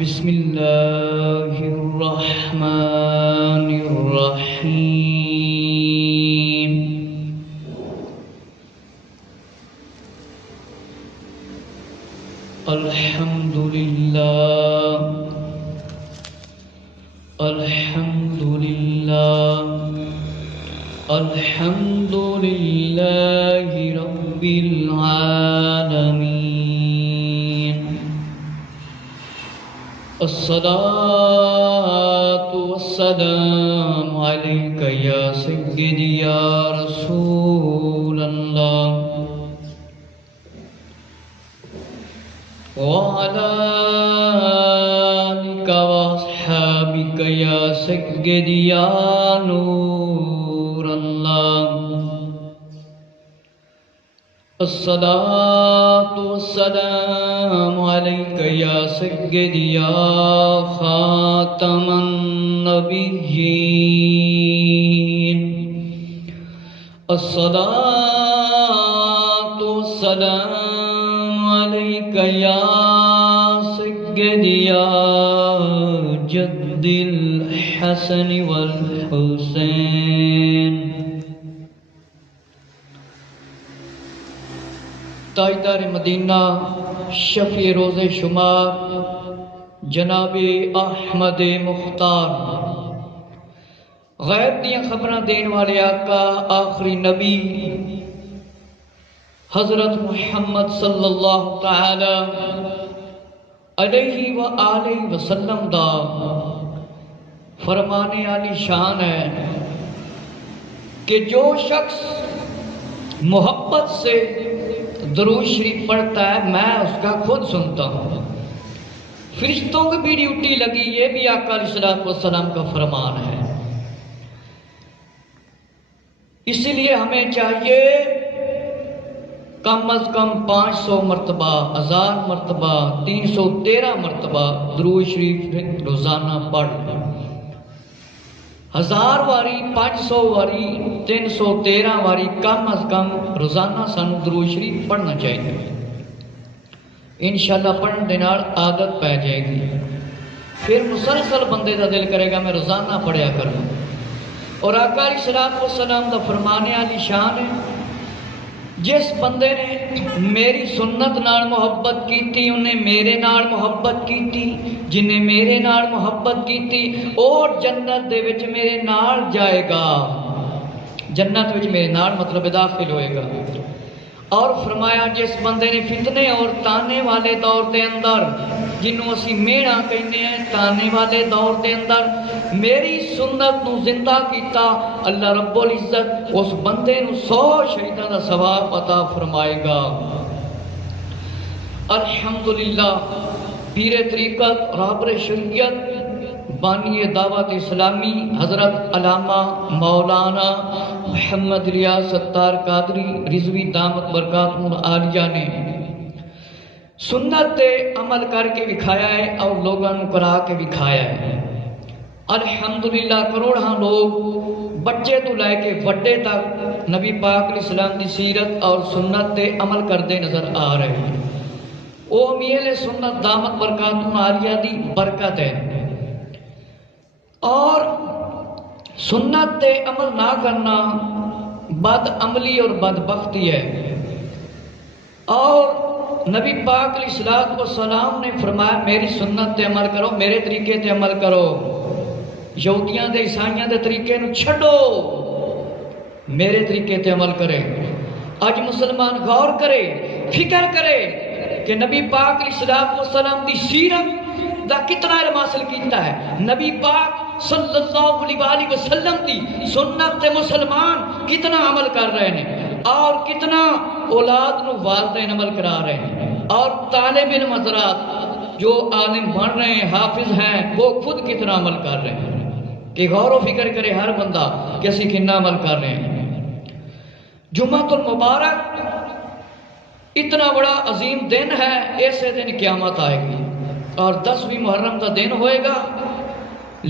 بسم اللہ الرحمن الرحیم الحمد للہ الحمد للہ الحمد للہ رب العالمین الصلاة والسلام علیک یا سیدی یا رسول اللہ وعلى آلك وأصحابك يا سيدي يا نور الله الصلاة والسلام عليك يا سيدي يا خاتم النبيين الصلاة والسلام عليك يا سيدي يا جد الحسن والحسين تاجدار مدینہ شفیع روز شمار جناب احمد مختار غیب دیاں خبراں دین والے آقا آخری نبی حضرت محمد صلی اللہ تعالی علیہ وآلہ وسلم دا فرمانے علی شان ہے کہ جو شخص محبت سے درود شریف پڑھتا ہے میں اس کا خود سنتا ہوں، فرشتوں کی بھی ڈیوٹی لگی، یہ بھی آقا علیہ السلام کا فرمان ہے۔ اسی لیے ہمیں چاہیے کم از کم 500 مرتبہ، 1000 مرتبہ، 313 مرتبہ درود شریف روزانہ پڑھ لیں۔ 1000 واری، 500 واری، 313 واری کم از کم روزانہ سانو درود شریف پڑھنا چاہیے۔ انشاءاللہ پڑھن دے نال عادت پہ جائے گی، پھر مسلسل بندے دا دل کرے گا میں روزانہ پڑھیا کروں۔ اور آقا علیہ السلام دا فرمانے علی شان ہے جس بندے نے میری سنت نال محبت کیتی انہیں میرے نال محبت کیتی، جنہیں میرے نال محبت کیتی اور جنت دے وچ میرے نال جائے گا، جنت وچ میرے نال مطلب داخل ہوئے گا۔ اور فرمایا جس بندے نے فتنے اور تانے والے دور دے اندر، جنہوں اسی میڑا کہنے ہیں تانے والے دور دے اندر میری سنت نو زندہ کیتا، اللہ رب العزت اس بندے نو 100 شہیداں دا ثواب عطا فرمائے گا۔ الحمدللہ پیر طریقت رہبر شریعت بانی دعوت اسلامی حضرت علامہ مولانا محمد ریاض ستار قادری رضوی دامت برکاتہ عالیہ نے سنت تے عمل کر کے دکھایا ہے اور لوگوں کو کرا کے دکھایا ہے۔ الحمدللہ کروڑاں لوگ بچے تو لے کے بڑے تک نبی پاک علیہ السلام دی سیرت اور سنت تے عمل کردے نظر آ رہے ہیں۔ او میل سنت دامت برکاتہ عالیہ دی برکت ہے، اور سنت تے عمل نہ کرنا بد عملی اور بدبختی ہے۔ اور نبی پاک علیہ السلام نے فرمایا میری سنت تے عمل کرو، میرے طریقے تے عمل کرو، یہودیاں دے عیسائیاں دے طریقے نو چھڈو، میرے طریقے تے عمل کرے۔ اج مسلمان غور کرے، فکر کرے کہ نبی پاک علیہ السلام دی سیرت دا کتنا علم حاصل کیتا ہے، نبی پاک صلی اللہ علیہ وسلم دی سنت تے مسلمان کتنا عمل کر رہے ہیں، اور کتنا اولاد نو والدین عمل کرا رہے ہیں، اور طالب علم حضرات جو عالم بن رہے ہیں، حافظ ہیں، وہ خود کتنا عمل کر رہے ہیں۔ کہ غور و فکر کرے ہر بندہ کہ اسی کتنا عمل کر رہے ہیں۔ جمعۃ المبارک اتنا بڑا عظیم دن ہے، ایسے دن قیامت آئے گی اور 10ویں محرم کا دن ہوئے گا،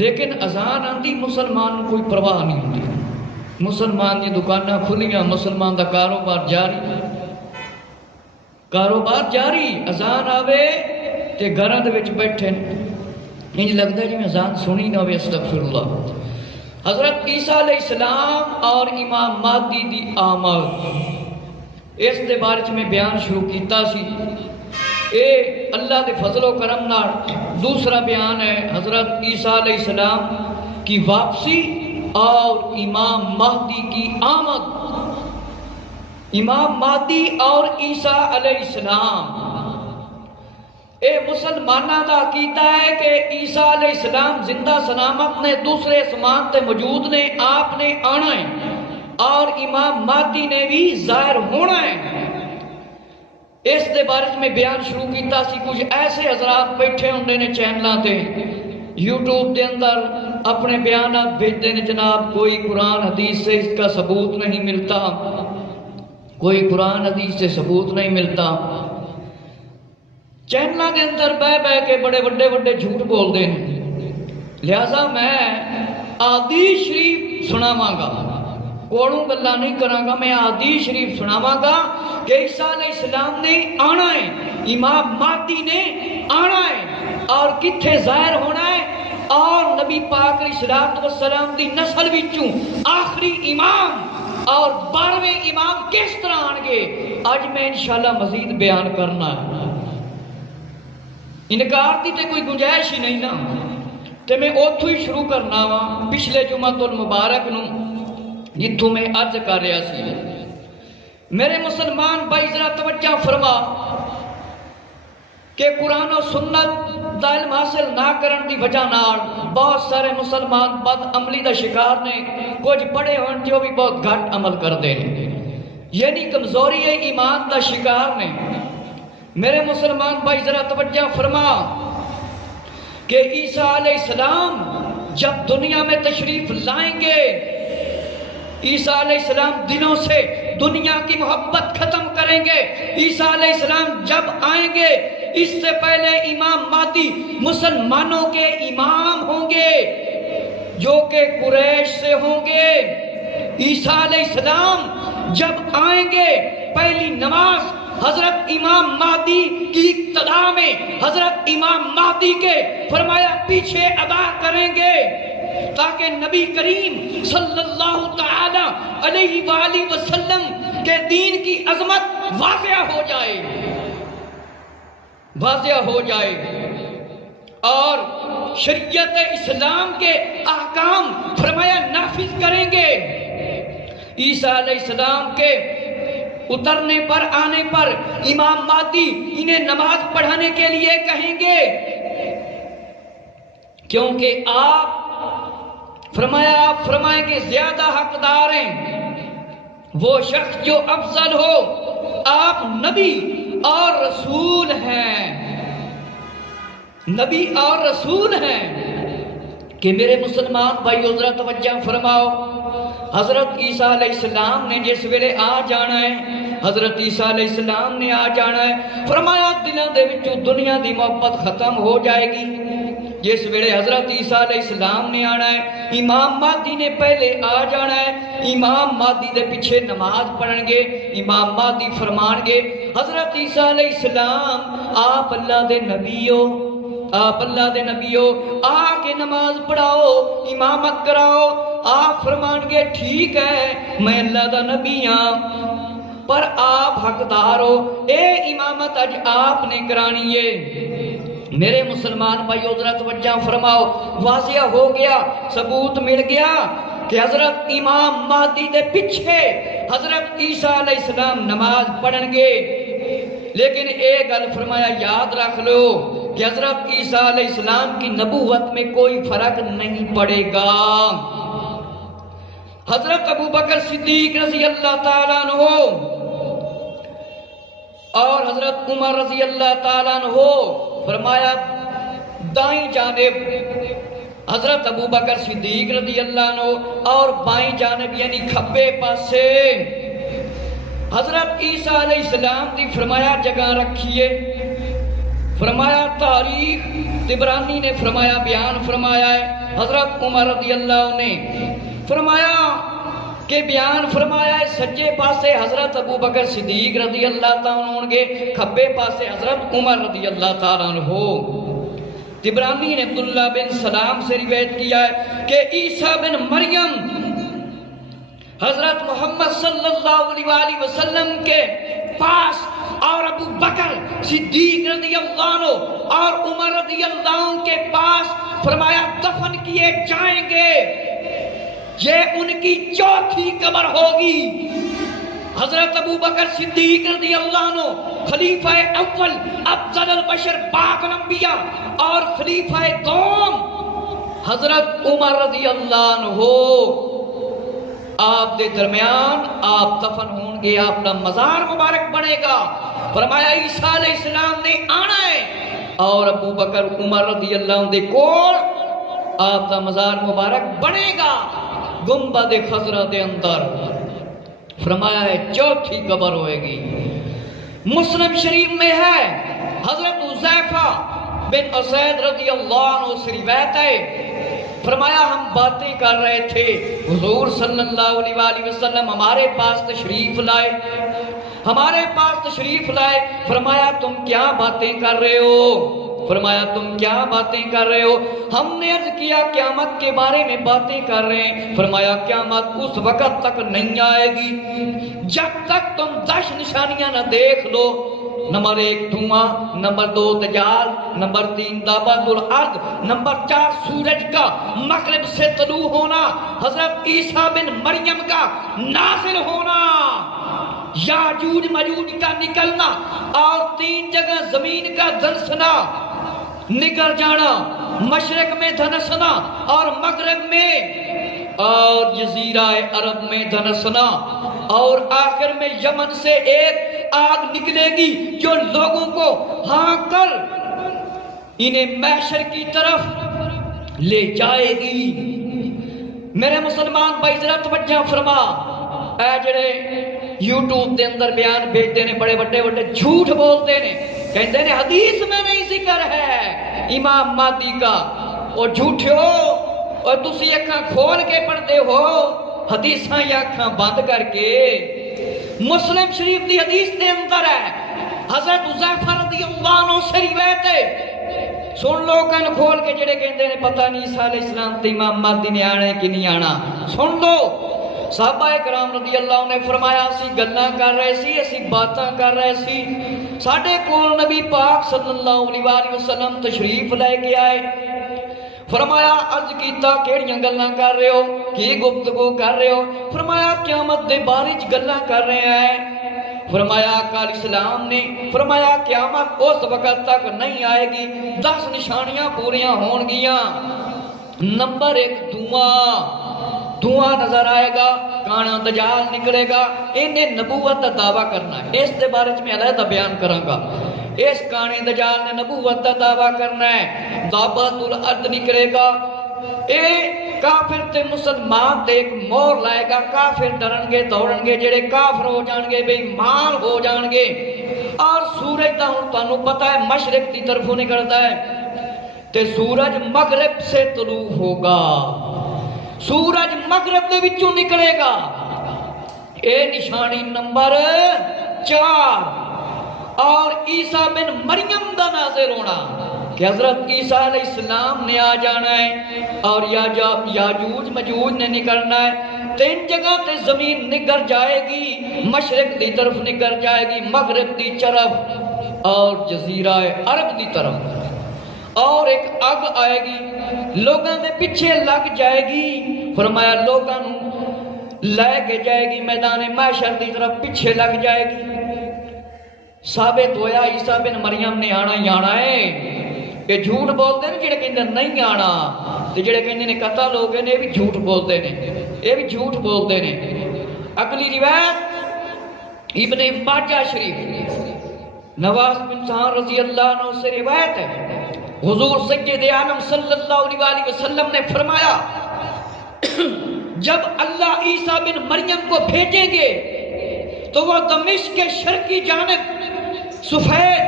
لیکن اذان آندی مسلمان کوئی پرواہ نہیں ہوتی، مسلمان دی دکاناں کھلیاں، مسلمان دا کاروبار جاری، اذان آوے تے گھراں دے وچ بیٹھے انج لگتا ہے جی میں اذان سنی نہ ہوئے، استغفر اللہ۔ حضرت عیسیٰ علیہ السلام اور امام مہدی دی آمد، اس دے بارے میں بیان شروع کیتا سی۔ اے اللہ دے فضل و کرم نال دوسرا بیان ہے حضرت عیسیٰ علیہ السلام کی واپسی اور امام مہدی کی آمد۔ امام مہدی اور عیسیٰ علیہ السلام، اے مسلمانہ دا عقیدہ ہے کہ عیسیٰ علیہ السلام زندہ سلامت نے دوسرے اسمان تے موجود نے، آپ نے آنا ہے، اور امام مہدی نے بھی ظاہر ہونا ہے۔ اس دے بارے میں بیان شروع کیتا سی۔ کچھ ایسے حضرات بیٹھے ہوندے نے چینلاں تے، یوٹیوب دے اندر اپنے بیانات بھیجتے ہیں، جناب کوئی قرآن حدیث سے اس کا ثبوت نہیں ملتا، کوئی قرآن حدیث سے ثبوت نہیں ملتا۔ چینلاں دے اندر بہ بہ کے بڑے بڑے بڑے جھوٹ بول دے ہیں۔ لہذا میں حدیث شریف سناواں گا، کوڑوں گلا نہیں کراں گا، میں حدیث شریف سناواں گا کہ عیسیٰ علیہ السلام نے آنا ہے، امام مہدی نے آنا ہے، اور کتھے ظاہر ہونا ہے، اور نبی پاک علیہ السلام دی نسل وچوں آخری امام اور 12ویں امام کس طرح آن گے، آج میں انشاءاللہ مزید بیان کرنا ہے۔ انکار دی تے کوئی گنجائش ہی نہیں نا، تے میں اوتھوں ہی شروع کرنا وا پچھلے جمعۃ المبارک نو، جتھوں میں عرض کر رہا سی۔ میرے مسلمان بھائی ذرا توجہ فرما کہ قرآن و سنت دا علم حاصل نہ کرن دی وجہ نال بہت سارے مسلمان بد عملی دا شکار نے، کچھ بڑے ہون جو بھی بہت گھٹ عمل کر دے، یعنی کمزوری ایمان دا شکار نے۔ میرے مسلمان بھائی ذرا توجہ فرما کہ عیسیٰ علیہ السلام جب دنیا میں تشریف لائیں گے، عیسیٰ علیہ السلام دنوں سے دنیا کی محبت ختم کریں گے۔ عیسیٰ علیہ السلام جب آئیں گے، اس سے پہلے امام مہدی مسلمانوں کے امام ہوں گے جو کہ قریش سے ہوں گے۔ عیسیٰ علیہ السلام جب آئیں گے، پہلی نماز حضرت امام مہدی کی ابتدا میں حضرت امام مہدی کے فرمایا پیچھے ادا کریں گے، تاکہ نبی کریم صلی اللہ تعالی علیہ وآلہ وسلم کے دین کی عظمت واضح ہو جائے، واضح ہو جائے، اور شریعت اسلام کے احکام فرمایا نافذ کریں گے۔ عیسیٰ علیہ السلام کے اترنے پر آنے پر امام مہدی انہیں نماز پڑھانے کے لیے کہیں گے، کیونکہ آپ فرمائیں گے زیادہ حقدار ہیں وہ شخص جو افضل ہو، آپ نبی اور رسول ہیں، نبی اور رسول ہیں۔ کہ میرے مسلمان بھائی ذرا توجہ فرماؤ، حضرت عیسیٰ علیہ السلام نے جس ویلے آ جانا ہے، حضرت عیسیٰ علیہ السلام نے آ جانا ہے، فرمایا دلوں دے وچوں دنیا دی محبت ختم ہو جائے گی۔ جس ویلے حضرت عیسیٰ علیہ السلام نے آنا ہے، امام مہدی نے پہلے آ جانا ہے، امام مہدی دے پیچھے نماز پڑھن گے، امام مہدی فرمان گے حضرت عیسیٰ علیہ السلام آپ اللہ دے نبی ہو، آپ اللہ دے نبی ہو، آ کے نماز پڑھاؤ، امامت کراؤ۔ آپ فرمان گے ٹھیک ہے میں اللہ دا نبی ہاں، پر آپ حقدار ہو، اے امامت اج آپ نے کرانی ہے۔ میرے مسلمان بھائیو ذرا توجہ فرماؤ، واضح ہو گیا، ثبوت مل گیا کہ حضرت امام مہدی دے پیچھے حضرت عیسیٰ علیہ السلام نماز پڑھن گے۔ لیکن ایک گل فرمایا یاد رکھ لو کہ حضرت عیسیٰ علیہ السلام کی نبوت میں کوئی فرق نہیں پڑے گا۔ حضرت ابو بکر صدیق رضی اللہ تعالیٰ عنہ اور حضرت عمر رضی اللہ تعالیٰ عنہ فرمایا دائیں جانب حضرت ابو بکر صدیق رضی اللہ عنہ اور بائیں جانب یعنی کھبے پاسے حضرت عیسیٰ علیہ السلام دی فرمایا جگہ رکھیے۔ فرمایا تاریخ طبرانی نے فرمایا بیان فرمایا ہے، حضرت عمر رضی اللہ عنہ نے فرمایا کہ بیان فرمایا ہے سجے پاسے حضرت ابو بکر صدیق رضی اللہ تعالیٰ عنہ ہونگے، کھبے پاسے حضرت عمر رضی اللہ تعالیٰ عنہ۔ طبرانی نے عبداللہ بن سلام سے روایت کیا ہے کہ عیسیٰ بن مریم حضرت محمد صلی اللہ علیہ وسلم کے پاس اور ابو بکر صدیق رضی اللہ عنہ اور عمر رضی اللہ عنہ کے پاس فرمایا دفن کیے جائیں گے، یہ ان کی چوتھی قبر ہوگی۔ حضرت ابو بکر صدیق رضی اللہ عنہ خلیفہ اول افضل البشر پاک الانبیاء اور خلیفہ دوم حضرت عمر رضی اللہ عنہ آپ دے درمیان آپ دفن ہون گے، آپ کا مزار مبارک بنے گا۔ فرمایا عیسیٰ علیہ السلام نے آنا ہے اور ابو بکر عمر رضی اللہ عنہ دے کول آپ کا مزار مبارک بنے گا گنبد خضرا دے اندر۔ فرمایا ہے چوتھی قبر ہوئے گی۔ مسلم شریف میں ہے حضرت حذیفہ بن اسید رضی اللہ عنہ سے روایت ہے، فرمایا ہم باتیں کر رہے تھے، حضور صلی اللہ علیہ وسلم ہمارے پاس تشریف لائے، فرمایا تم کیا باتیں کر رہے ہو؟ فرمایا تم کیا باتیں کر رہے ہو؟ ہم نے عرض کیا قیامت کے بارے میں باتیں کر رہے ہیں۔ فرمایا قیامت اس وقت تک نہیں آئے گی جب تک تم 10 نشانیاں نہ دیکھ لو۔ نمبر 1 دھواں، نمبر 2 دجال، نمبر 3 دابت الارض، نمبر 4 سورج کا مغرب سے طلوع ہونا، حضرت عیسیٰ بن مریم کا نازل ہونا، یاجوج ماجوج کا نکلنا، اور 3 جگہ زمین کا دھنسنا نکل جانا، مشرق میں دھنسنا اور مغرب میں اور جزیرہ عرب میں دھنسنا، اور آخر میں یمن سے ایک آگ نکلے گی جو لوگوں کو ہانک کر انہیں محشر کی طرف لے جائے گی۔ میرے مسلمان بھائی ذرا توجہ فرما، اے جڑے یوٹیوب دے اندر بیان بھیجتے نے، بڑے بڑے بڑے جھوٹ بولتے نے، کہتے ہیں حدیث میں نہیں ذکر ہے امام مہدی کا، اور جھوٹیو اور تسی اکھاں کھول کے پڑھتے ہو حدیثاں یا اکھاں بند کر کے۔ مسلم شریف دی حدیث دے اندر ہے، حضرت حذیفہ رضی اللہ عنہ سے روایت ہے، سن لو کن کھول کے، جڑے کہندے نے پتہ نہیں عیسیٰ علیہ السلام تے امام مہدی نے آنا ہے کہ نہیں آنا، سن لو۔ صحابہ کرام رضی اللہ عنہ نے فرمایا اسی گلاں کر رہے سی، اسی باتاں کر رہے سی، ساڈے کول نبی پاک صلی اللہ علیہ وسلم تشریف لے کے آئے، فرمایا عرض کیتا کیڑیاں گلاں کر رہے ہو، کی گفتگو کر رہے ہو؟ فرمایا قیامت دے بارے وچ گلاں کر رہے ہیں۔ فرمایا آقا علیہ السلام نے فرمایا قیامت اس وقت تک نہیں آئے گی 10 نشانیاں پوریاں ہون گیاں۔ نمبر 1 دھواں نظر آئے گا، کانا دجال نکلے گا، انہیں نبوت کا دعویٰ کرنا ہے، اس دے بارے میں علیحدہ بیان کراں گا۔ اس کانے دجال نے نبوت کا دعویٰ کرنا ہے، دابت الارض نکلے گا، اے کافر تے مسلمان تے ایک مور لائے گا، کافر ڈرن گے دوڑن گے، جڑے کافر ہو جان گے بے ایمان ہو جان گے، اور سورج دا ہن تانوں پتہ ہے مشرق دی طرفوں نکلدا ہے تے سورج مغرب سے طلوع ہوگا، سورج مغرب دے وچوں نکلے گا۔ اے نشانی نمبر 4، اور عیسیٰ بن مریم دا نازل ہونا کہ حضرت عیسیٰ علیہ السلام نے آ جانا ہے اور یاجوج مجوج نے نکلنا ہے، 3 جگہ تے زمین نگر جائے گی، مشرق دی طرف نگر جائے گی، مغرب دی طرف اور جزیرہ عرب دی طرف، اور ایک اگ آئے گی لوگاں دے پیچھے لگ جائے گی۔ فرمایا لوگاں لے کے جائے گی میدان محشر دی طرف، پیچھے لگ جائے گی۔ ثابت ہویا عیسیٰ بن مریم نے آنا ہی آنا ہے۔ یہ جھوٹ بولتے ہیں جڑے کہندے نہیں آنا، تے جڑے کہندے نے قتل ہو گئے نے، یہ بھی جھوٹ بولتے نے، یہ بھی جھوٹ بولتے نے۔ اگلی روایت ابن ماجہ شریف نواس بن سمعان رضی اللہ عنہ سے روایت ہے، حضور سید عالم صلی اللہ علیہ وسلم نے فرمایا جب اللہ عیسیٰ بن مریم کو بھیجیں گے تو وہ دمشق کے شرقی جانب سفید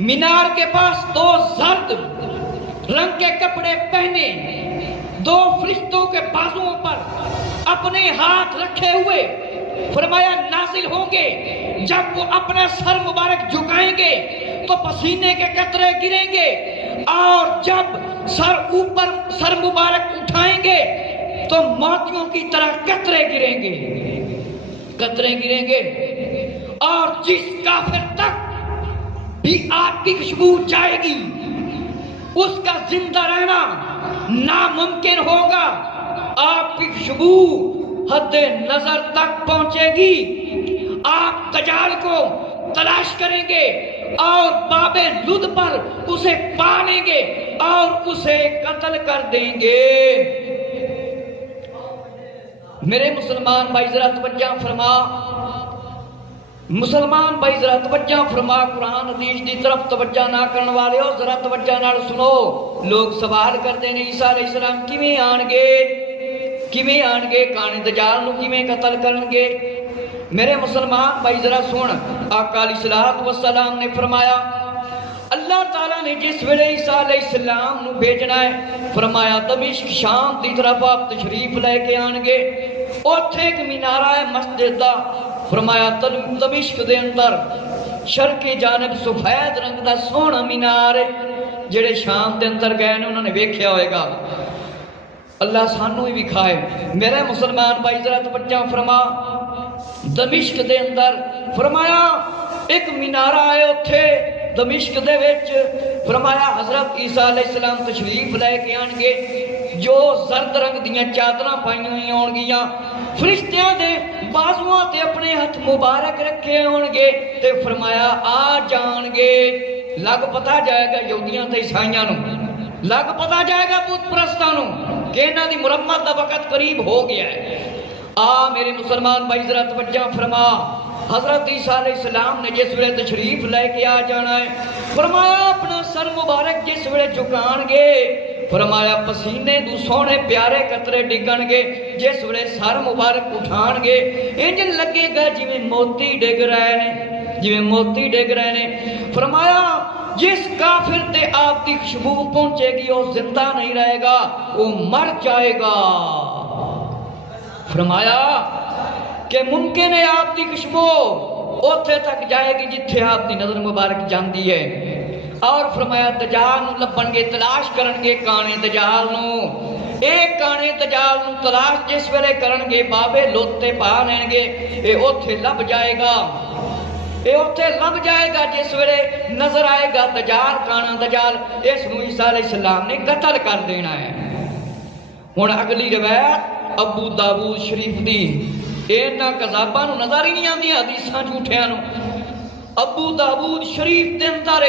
مینار کے پاس 2 زرد رنگ کے کپڑے پہنے 2 فرشتوں کے بازوؤں پر اپنے ہاتھ رکھے ہوئے فرمایا نازل ہوں گے۔ جب وہ اپنا سر مبارک جھکائیں گے تو پسینے کے قطرے گریں گے اور جب سر مبارک اٹھائیں گے تو موتیوں کی طرح قطرے گریں گے اور جس کافر تک بھی آگ کی خوشبو جائے گی اس کا زندہ رہنا ناممکن ہوگا. آگ کی خوشبو حد نظر تک پہنچے گی. آپ دجال کو تلاش کریں گے اور باب لد پر اسے پالیں گے اور اسے قتل کر دیں گے. میرے مسلمان بھائی ذرا توجہ فرما، مسلمان بھائی ذرا توجہ فرما، قرآن حدیث دی طرف توجہ نہ کرنے والے ہو ذرا توجہ نال سنو. لوگ سوال کرتے ہیں عیسیٰ علیہ السلام کیویں آن گے کانے دجال نو کیویں قتل کرن گے. میرے مسلمان بھائی ذرا سن، آقا علیہ الصلوۃ والسلام نے فرمایا اللہ تعالیٰ نے جس ویلے عیسیٰ علیہ السلام نو بھیجنا ہے فرمایا دمشق شام دی طرف آپ تشریف لے کے آن گے. اوتھے ایک مینارہ ہے مسجد دا، فرمایا دمشق دے اندر شرقی جانب سفید رنگ دا سونا مینار ہے. جڑے شام دے اندر گئے نے انہوں نے ویکھیا ہوئے گا، اللہ سانو ہی وکھائے. میرے مسلمان بھائی ذرا توجہ فرما، دمشق دے اندر فرمایا ایک مینارہ ہے اوتھے دمشق دے وچ. فرمایا حضرت عیسیٰ علیہ السلام تشریف لے کے آن گے، جو زرد رنگ دیاں چادراں پائیاں ہوئی ہون گیاں، فرشتیاں دے بازواں تے اپنے ہاتھ مبارک رکھے ہون گے تے فرمایا آ جان گے. لگ پتا جائے گا یہودیاں تے عیسائیاں نو، لگ پتا جائے گا بت پرستاں نو کہ انہاں دی مرمت دا وقت قریب ہو گیا ہے. میرے مسلمان بھائی ذرا توجہ فرما، حضرت عیسیٰ علیہ السلام نے جس ویلے تشریف لے کے آ جانا ہے فرمایا اپنا سر مبارک جس ویلے جھکان گے فرمایا پسینے دو سونے پیارے قطرے ڈگن گے. جس ویلے سر مبارک اٹھان گے انج لگے گا جویں موتی ڈگ رہے نے. فرمایا جس کافر تے آپ کی خوشبو پہنچے گی وہ زندہ نہیں رہے گا، وہ مر جائے گا. فرمایا کہ ممکن ہے آپ کی خوشبو اوتھے تک جائے گی جتھے آپ کی نظر مبارک جاندی ہے. اور فرمایا دجال نو لبن گے، تلاش کرن گے کانے دجال نو. ایک کانے دجال نو تلاش جس ویلے کرن گے بابے لوتے پا لین گے، اے اوتھے لب جائے گا. جس ویلے نظر آئے گا دجال کانا دجال، اس نو عیسیٰ علیہ السلام نے قتل کر دینا ہے. ہن اگلی روایت ابو داؤد شریف دی، اینا کذاباں نو نظر ہی نہیں آندی حدیثاں جھوٹیاں نو. ابو داؤد شریف دے اندر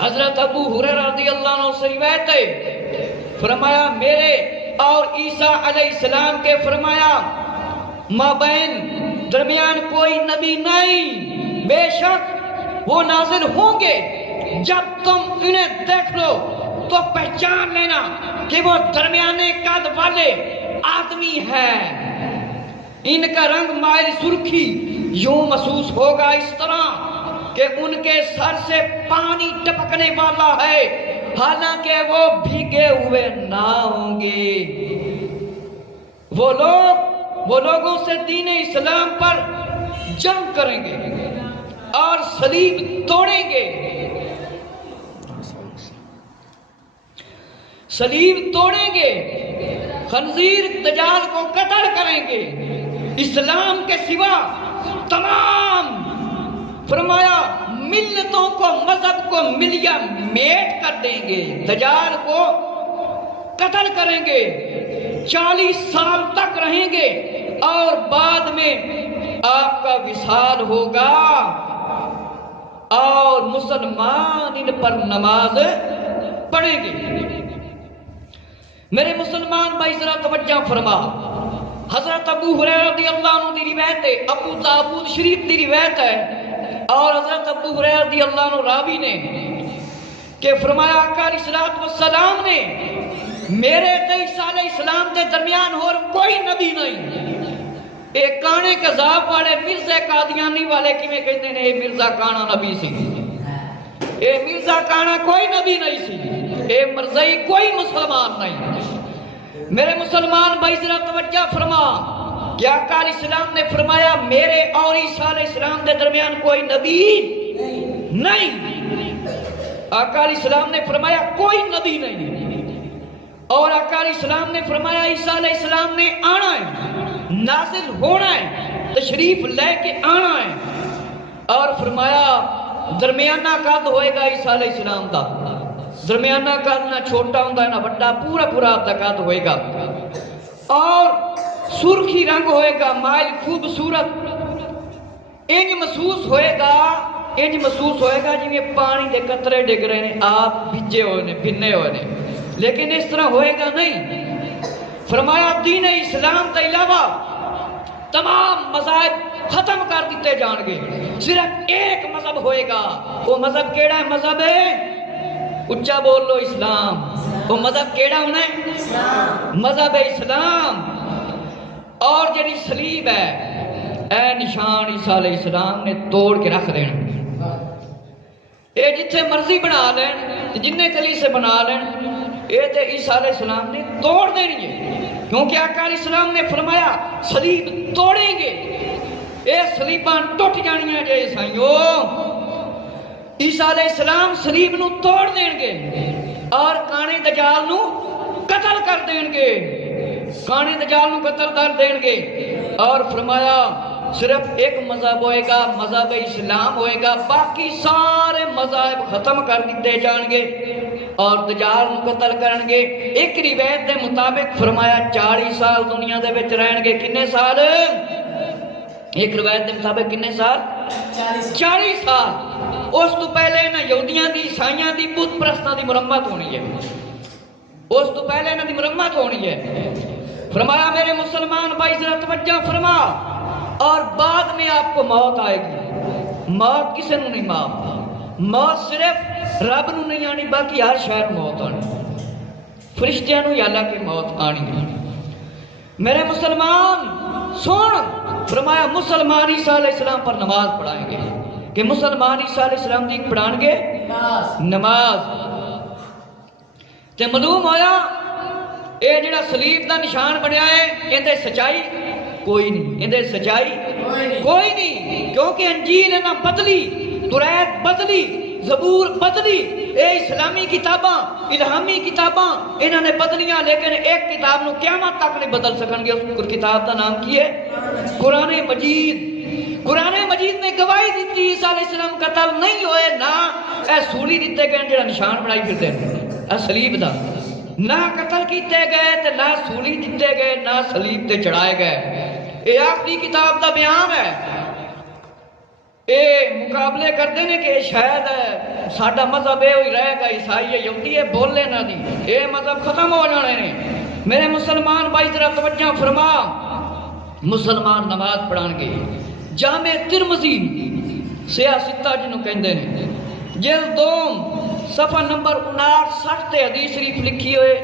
حضرت ابو ہریرہ رضی اللہ عنہ سے روایت ہے فرمایا میرے اور عیسیٰ علیہ السلام کے فرمایا مابین درمیان کوئی نبی نہیں، بے شک وہ نازل ہوں گے، جب تم انہیں دیکھ لو تو پہچان لینا کہ وہ درمیانے قد والے آدمی ہے. ان کا رنگ مائل سرخی یوں محسوس ہوگا اس طرح کہ ان کے سر سے پانی ٹپکنے والا ہے، حالانکہ وہ بھیگے ہوئے نہ ہوں گے. وہ لوگوں سے دین اسلام پر جنگ کریں گے اور صلیب توڑیں گے، خنزیر دجال کو قتل کریں گے، اسلام کے سوا تمام فرمایا ملتوں کو مذہب کو ملیا میٹ کر دیں گے، دجال کو قتل کریں گے، 40 سال تک رہیں گے اور بعد میں آپ کا وصال ہوگا اور مسلمان ان پر نماز پڑھیں گے. میرے مسلمان بھائی ذرا توجہ فرما، حضرت ابو ہریرہ رضی اللہ عنہ دی روایت ہے، ابو داؤد شریف دی روایت ہے، اور حضرت ابو ہریرہ رضی اللہ عنہ راوی نے کہ فرمایا آقا علیہ الصلوۃ والسلام نے میرے تے عیسیٰ علیہ السلام کے درمیان اور کوئی نبی نہیں. ایک کانے کذاب والے مرزا قادیانی والے کیویں کہتے ہیں اے مرزا کانا نبی سی، اے مرزا کانا کوئی نبی نہیں سی، اے مرزائی کوئی مسلمان نہیں. میرے مسلمان بھائی ذرا توجہ فرما کہ آقا علیہ السلام نے فرمایا میرے اور عیسیٰ علیہ السلام کے درمیان کوئی نبی نہیں. آقا علیہ السلام نے فرمایا کوئی نبی نہیں، اور آقا علیہ السلام نے فرمایا عیسیٰ علیہ السلام نے آنا ہے، نازل ہونا ہے، تشریف لے کے آنا ہے، اور فرمایا درمیانہ قد ہوئے گا عیسیٰ علیہ السلام دا، درمیانہ قد نہ چھوٹا ہوں نہ بڑا، پورا پورا آپ دا قد ہوئے گا، اور سرخی رنگ ہوئے گا، مائل خوبصورت، انج محسوس ہوئے گا جی میں پانی دے قطرے ڈگ رہے ہیں، آپ بھیجے ہوئے نے، بھنے ہوئے نے، لیکن اس طرح ہوئے گا نہیں۔ فرمایا دین اسلام کے علاوہ تمام مذاہب ختم کر دیتے جان گے، صرف ایک مذہب ہوئے گا، وہ مذہب کیڑا ہے؟ مذہب ہے، اچھا بول لو، اسلام۔ وہ مذہب کیڑا ہونا ہے؟ مذہب اسلام۔ اور جڑی صلیب ہے، اے نشان عیسیٰ علیہ السلام نے توڑ کے رکھ دینا، اے جتھے مرضی بنا لین، جننے کلی سے بنا لین، اے تے عیسیٰ علیہ السلام نے توڑ دینی ہے، کیونکہ آقا علیہ السلام نے فرمایا صلیب توڑیں گے، اے صلیباں ٹوٹ جانیاں جے عیسائیوں۔ عیسیٰ علیہ السلام صلیب نو توڑ دیں گے اور کانے دجال نو قتل کر دیں گے، کانے دجال نو قتل کر دیں گے، اور فرمایا صرف ایک مذہب ہوئے گا، مذہب اسلام ہوئے گا، باقی سارے مذاہب ختم کر دیتے جان گے اور دجال نو قتل کرن گے۔ ایک روایت دے مطابق فرمایا 40 سال دنیا دے وچ رہن گے۔ کنے سال؟ ایک روایت دے مطابق کنے سال؟ 40 سال۔ اس تو پہلے نہ یہودیاں دی، عیسائیاں دی، بت پرستاں دی مرمت ہونی ہے، اس تو پہلے نہ دی مرمت ہونی ہے۔ فرمایا میرے مسلمان بھائی ذرا توجہ فرما، اور بعد میں آپ کو موت آئے گی۔ موت کسے نو نہیں معاف، موت صرف رب نو نہیں آنی، باقی ہر شہر موت آنی، فرشتیاں نو یا اللہ کی موت آنی۔ میرے مسلمان سن، فرمایا مسلمان عیسیٰ علیہ السلام پر نماز پڑھائیں گے، کہ مسلمان عیسیٰ علیہ السلام دی پڑھان گے نماز۔ تے معلوم ہویا اے جڑا صلیب دا نشان بنیا ہے، اندے سچائی کوئی نہیں، اندے سچائی کوئی نہیں، کیونکہ انجیل نہ بدلی، توریت بدلی، زبور بدلی، اے اسلامی کتاباں، الہامی کتاباں انہوں نے بدلیاں، لیکن ایک کتاب نو قیامت تک نہیں بدل سکن گے۔ اس کتاب دا نام کی ہے؟ قرآن مجید۔ قرآن مجید نے گواہی دیتی عیسیٰ علیہ السلام قتل نہیں ہوئے، نہ اے سولی دیتے گئے جڑا نشان بنائی پھرتے ہیں صلیب دا، نہ قتل کیتے گئے تے نہ سولی دیتے گئے، نہ صلیب تے چڑھائے گئے۔ اے آخری کتاب دا بیان ہے۔ اے مقابلے کرتے ہیں کہ شاید ساڈا مذہب اے ہوئی رہے گا، عیسائی ہے، یہودی ہے، بولنے نہ دی، اے مذہب ختم ہو جانے نے۔ میرے مسلمان بھائی ذرا توجہ فرما، مسلمان نماز پڑھان گے۔ جامع ترمذی سیاہ ستہ جنہوں کہندے ہیں، جلد 2 صفحہ نمبر 59 تے حدیث شریف لکھی ہوئے،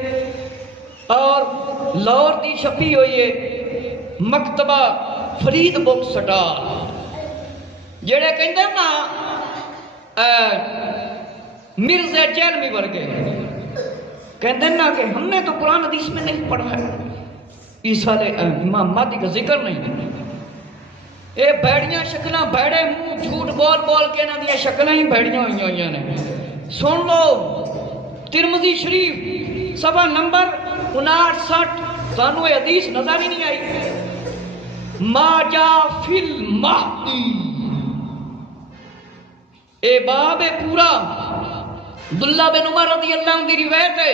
اور لاہور دی چھپی ہوئی ہے، مکتبہ فرید بک سٹال۔ جڑے کہندے نا مرزا جیلمی ورگے کہندے نا کہ ہم نے تو قرآن حدیث میں نہیں پڑھا ہے، عیسیٰ امام مہدی کا ذکر نہیں۔ اے بھیڑیاں شکلاں، بھیڑے منہ جھوٹ بول بول کے انہاں دیاں شکلاں ہی بھیڑیاں ہوئیاں نے۔ سن لو ترمذی شریف صفحہ نمبر 59، سانو یہ حدیث نظر ہی نہیں آئی۔ ما جا فی المہدی، اے باب پورا عبداللہ بن عمر رضی اللہ عنہ دی روایت ہے۔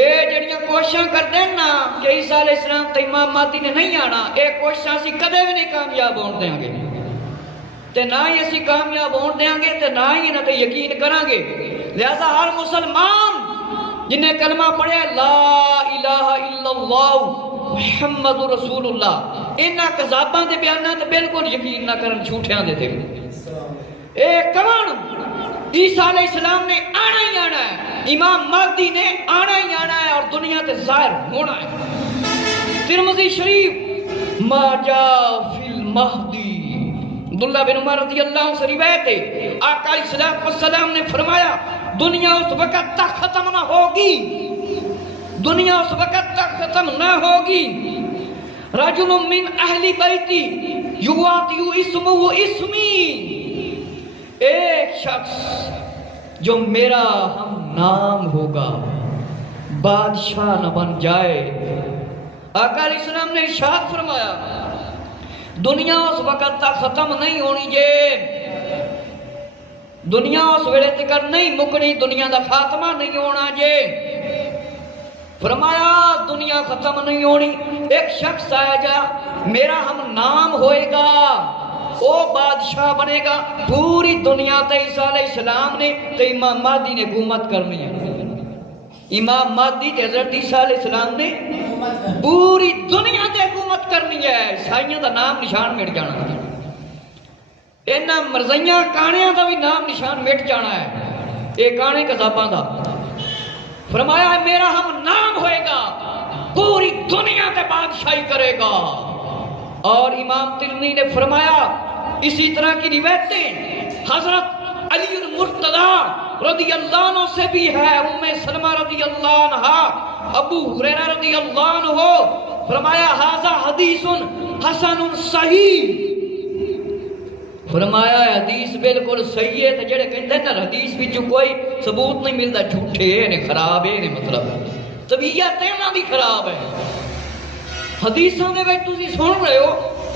اے جڑیاں کوششاں کرتے ہیں نا کہ عیسیٰ علیہ السلام تے امام مہدی نے نہیں آنا، اے کوششاں اسی کدے بھی نہیں کامیاب ہون دیں گے، تے نہ ہی اسی کامیاب ہون دیں گے، تے نہ ہی انہاں تے یقین کریں گے۔ لہذا ہر مسلمان جنہیں کلمہ پڑھے لا الہ الا اللہ محمد رسول اللہ، انہاں کذاباں دے بیاناں تے بالکل یقین نہ کرن، جھوٹیاں دے تے اے کون؟ عیسیٰ علیہ السلام نے آنا ہی آنا ہے، امام مہدی نے آنا ہی آنا ہے، اور دنیا تے ظاہر ہونا ہے۔ ترمذی شریف ما جا فی المہدی، عبداللہ بن عمر رضی اللہ عنہ سے روایت ہے، آقا علیہ السلام نے فرمایا دنیا اس وقت تک ختم نہ ہوگی، دنیا اس وقت تک ختم نہ ہوگی، رجل من اہل بیتی یواطئ اسمہ اسمی، ایک شخص جو میرا ہم نام ہوگا بادشاہ نہ بن جائے۔ آقا علیہ السلام نے ارشاد فرمایا دنیا اس وقت تک ختم نہیں ہونی جے، دنیا اس ویلے تک نہیں مکنی، دنیا دا خاتمہ نہیں ہونا جے۔ فرمایا دنیا ختم نہیں ہونی، ایک شخص آئے گا میرا ہم نام ہوئے گا، وہ بادشاہ بنے گا پوری دنیا تے۔ عیسیٰ علیہ السلام نے تے امام مہدی نے حکومت کرنی ہے، امام مہدی تے حضرت عیسیٰ علیہ السلام نے پوری دنیا تے حکومت کرنی ہے۔ عیسائیوں دا نام نشان مٹ جانا، اینا مرزیاں کانیاں دا بھی نام نشان مٹ جانا ہے، ایک کانے کذاباں دا۔ فرمایا میرا ہم نام ہوئے گا پوری دنیا تے بادشاہی کرے گا۔ اور امام ترمذی نے فرمایا اسی طرح کی روایتیں حضرت علی المرتضیٰ رضی اللہ عنہ سے بھی ہے، ام سلمہ رضی اللہ عنہ، ابو ہریرہ رضی اللہ عنہ۔ فرمایا ھذا حدیث حسن صحیح، فرمایا حدیث بالکل صحیح ہے۔ تے جڑے کہندے نا حدیث وچ کوئی ثبوت نہیں ملدا، جھوٹے نے، خراب نے، مطلب طبیعت انہاں دی خراب ہے۔ حدیثاں دے وچ تسی سن رہے ہو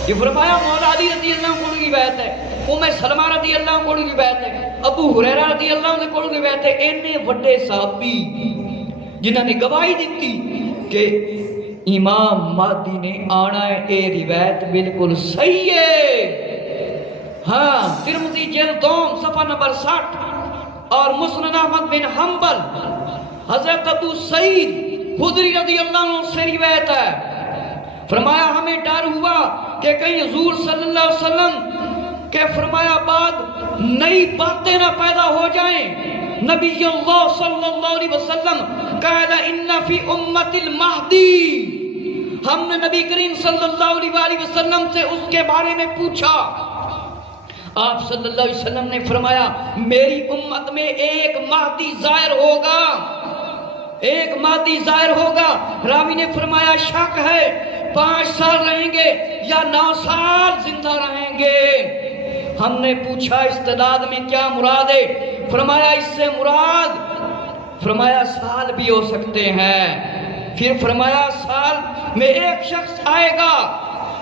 یہ فرمایا مولا علی رضی اللہ عنہ کی روایت ہے، ام سلمہ رضی اللہ عنہ کی روایت ہے، ابو ہریرہ رضی اللہ عنہ کی روایت ہے۔ اینے بڑے صحابی جنہاں نے گواہی دیتی کہ امام مہدی نے آنا ہے، اے روایت بالکل صحیح ہے۔ ہاں ترمذی جلد 2 صفحہ نمبر 60 اور مسند احمد بن حنبل حضرت ابو سعید خدری رضی اللہ عنہ سے روایت ہے۔ فرمایا ہمیں ڈر ہوا کہ کہیں حضور صلی اللہ علیہ وسلم کے فرمایا بعد نئی باتیں نہ پیدا ہو جائیں۔ نبی اللہ صلی اللہ علیہ وسلم قال ان فی امت المہدی، ہم نے نبی کریم صلی اللہ علیہ وسلم سے اس کے بارے میں پوچھا، آپ صلی اللہ علیہ وسلم نے فرمایا میری امت میں ایک مہدی ظاہر ہوگا، ایک مہدی ظاہر ہوگا۔ راوی نے فرمایا شک ہے 5 سال رہیں گے یا 9 سال زندہ رہیں گے۔ ہم نے پوچھا استعداد میں کیا مراد ہے؟ فرمایا اس سے مراد فرمایا سال بھی ہو سکتے ہیں۔ پھر فرمایا سال میں ایک شخص آئے گا،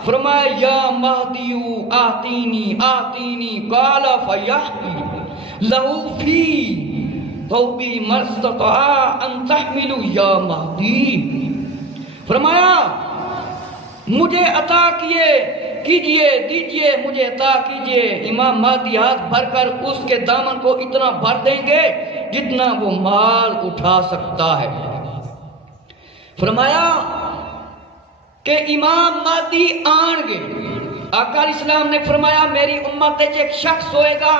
فرمایا یا مہدیو آتینی آتینی قال فیحی لہو فی ثوبی مستطاع ان تحملو یا مہدی۔ فرمایا مجھے عطا کیجئے دیجئے، مجھے عطا کیجئے۔ امام مہدی ہاتھ بھر کر اس کے دامن کو اتنا بھر دیں گے جتنا وہ مال اٹھا سکتا ہے۔ فرمایا کہ امام مہدی آن گے، آقا علیہ السلام نے فرمایا میری امت وچ ایک شخص ہوئے گا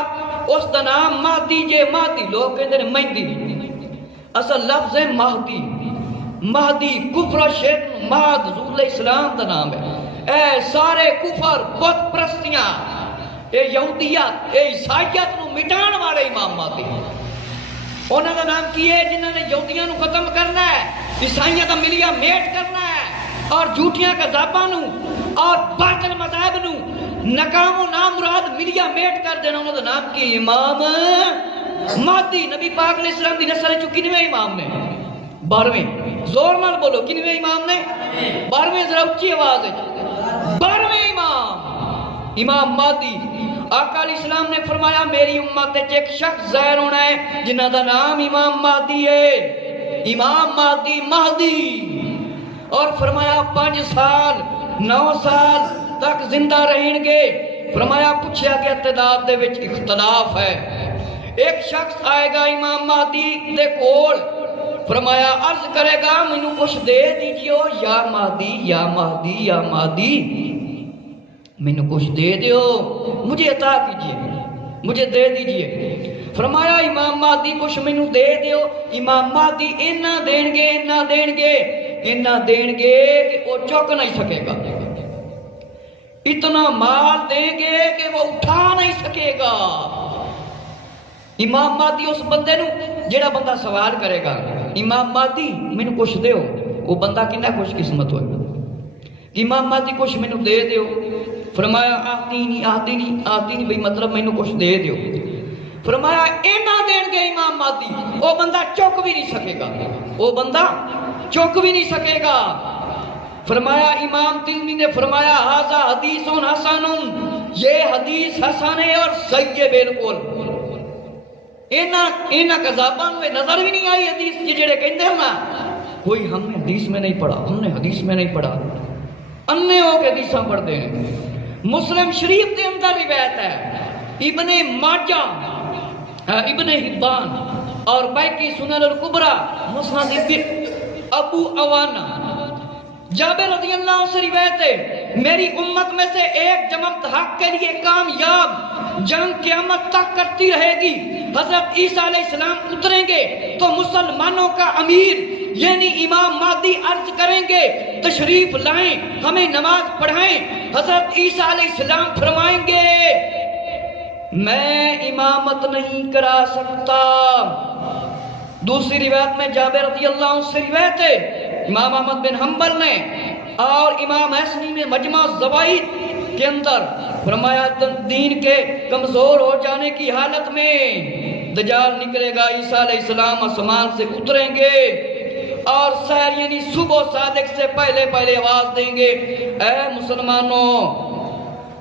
اس دا نام مہدی جے۔ مہدی لوگ کہتے ہیں مہدی، اصل لفظ ہے مہدی، مہدی کفر و شرک مہد حضور علیہ السلام دا نام ہے۔ اے سارے کفر بت پرستیاں، اے یہودیت، اے عیسائیت نو مٹان والے امام مہدی، انہاں دا نام کی ہے جنہاں نے یہودیاں نو ختم کرنا ہے، عیسائیت دا ملیا میٹ کرنا ہے، اور جھوٹیاں کذاباں نو اور باطل مذاہب نو ناکام و نامراد ملیا میٹ کر دینا۔ انہاں دا نام کی امام مہدی۔ نبی پاک علیہ السلام دی نسل چ کنویں امام نے؟ 12ویں۔ زور نال بولو کنویں امام نے؟ 12ویں، ذرا اچھی آواز ہے، 12ویں امام، امام مہدی۔ آقا علیہ السلام نے فرمایا میری امت وچ ایک شخص ظاہر ہونا ہے جنہاں دا نام امام مہدی ہے، امام مہدی مہدی۔ اور فرمایا 5 سال 9 سال تک زندہ رہیں گے۔ فرمایا پوچھا کہ تعداد دے وچ اختلاف ہے۔ ایک شخص آئے گا امام مہدی دے کول، فرمایا عرض کرے گا مینوں کچھ دے دیجیو یا مہدی یا مہدی یا مہدی، مینوں کچھ دے دیو، مجھے عطا کیجئے، مجھے دے دیجئے۔ فرمایا امام مہدی کچھ مینوں دے دیو۔ امام مہدی اینا دین گے اینا دین گے اینا دین گے کہ وہ چک نہیں سکے گا، اتنا مال دیں گے کہ وہ اٹھا نہیں سکے گا۔ امام مہدی اس بندے نو جیڑا بندہ سوال کرے گا امام مہدی مینوں کچھ دیو، وہ بندہ کنا خوش قسمت ہوئے گا کہ امام مہدی کچھ مینوں دے دیو۔ فرمایا آتینی آتینی آتینی، بھئی مطلب مینوں کچھ دے دیو۔ فرمایا اینا دین گے امام مہدی وہ بندہ چک بھی نہیں سکے گا، وہ بندہ چک بھی نہیں سکے گا۔ فرمایا امام ترمذی نے فرمایا ھذا حدیث حسن، یہ حدیث حسن ہے اور صحیح ہے بالکل۔ اینا کذاباں میں نظر بھی نہیں آئی حدیث کی جڑے کہندے ہیں نا کوئی ہم نے حدیث میں نہیں پڑھا، ہم نے حدیث میں نہیں پڑھا، انے ہو کے حدیثاں پڑھتے ہیں۔ مسلم شریف کے اندر روایت ہے، ابن ماجہ، ابن حبان اور بیہقی سنن الکبریٰ، مسند ابو عوانہ، جابر رضی اللہ عنہ سے روایت ہے میری امت میں سے ایک جماعت حق کے لیے کامیاب جنگ قیامت تک کرتی رہے گی۔ حضرت عیسیٰ علیہ السلام اتریں گے تو مسلمانوں کا امیر یعنی امام مہدی عرض کریں گے تشریف لائیں ہمیں نماز پڑھائیں۔ حضرت عیسیٰ علیہ السلام فرمائیں گے میں امامت نہیں کرا سکتا۔ دوسری روایت میں جابر رضی اللہ عنہ سے روایت ہے امام احمد بن حنبل نے اور امام حسنی میں مجمع الزوائد کے اندر فرمایا دین کے کمزور ہو جانے کی حالت میں دجال نکلے گا، عیسیٰ علیہ السلام آسمان سے اتریں گے اور سحر یعنی صبح صادق سے پہلے آواز دیں گے اے مسلمانوں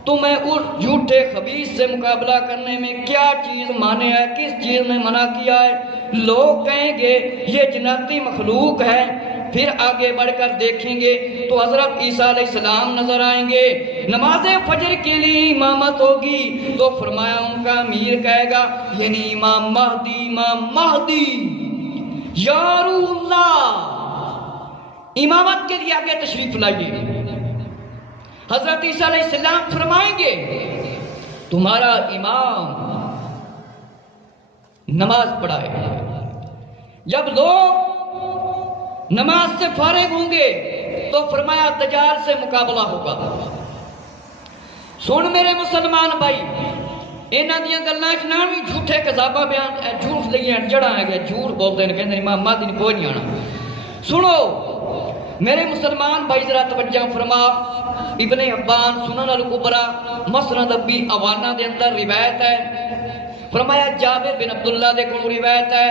تمہیں اس جھوٹے خبیث سے مقابلہ کرنے میں کیا چیز مانے ہے، کس چیز نے منع کیا ہے؟ لوگ کہیں گے یہ جناتی مخلوق ہے، پھر آگے بڑھ کر دیکھیں گے تو حضرت عیسیٰ علیہ السلام نظر آئیں گے، نماز فجر کے لیے امامت ہوگی تو فرمایا ان کا امیر کہے گا یعنی امام مہدی یا روح اللہ امامت کے لیے آگے تشریف لائیے۔ حضرت عیسیٰ علیہ السلام فرمائیں گے تمہارا امام نماز پڑھائے۔ جب لوگ نماز سے فارغ ہوں گے تو فرمایا دجال سے مقابلہ ہوگا۔ سن میرے مسلمان بھائی انہاں دیاں گلاں وچ نہ بھی جھوٹے کذاباں بیان جھوٹ لگیاں جڑاں ہے جھوٹ بولتے ہیں کہندے امام مہدی نے کوئی نہیں آنا۔ سنو میرے مسلمان بھائی ذرا توجہ فرما، ابن حبان سنن الکبریٰ مسند ابی عوانہ دے اندر روایت ہے، فرمایا جابر بن عبداللہ دے کولوں روایت ہے،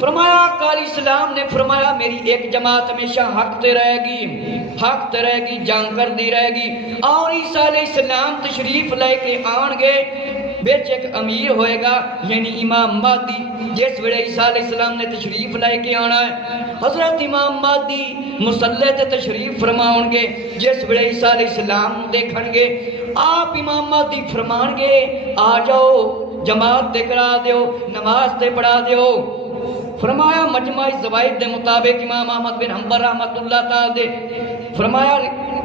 فرمایا آقا علیہ السلام نے فرمایا میری ایک جماعت ہمیشہ حق تے رہے گی جنگ کر دی رہے گی اور عیسیٰ علیہ السلام تشریف لے کے آن گے بیچ ایک امیر ہوئے گا یعنی امام مہدی۔ جس ویلے عیسیٰ علیہ السلام نے تشریف لے کے آنا ہے حضرت امام مہدی مصلی تے تشریف فرماؤں گے، جس ویلے عیسیٰ علیہ السلام دیکھن گے آپ امام مہدی فرمان گے آ جاؤ جماعت تے کرا دیو نماز تے پڑھا دیو۔ فرمایا مجمع الزوائد دے مطابق امام احمد بن حنبل رحمت اللہ تعالی دے فرمایا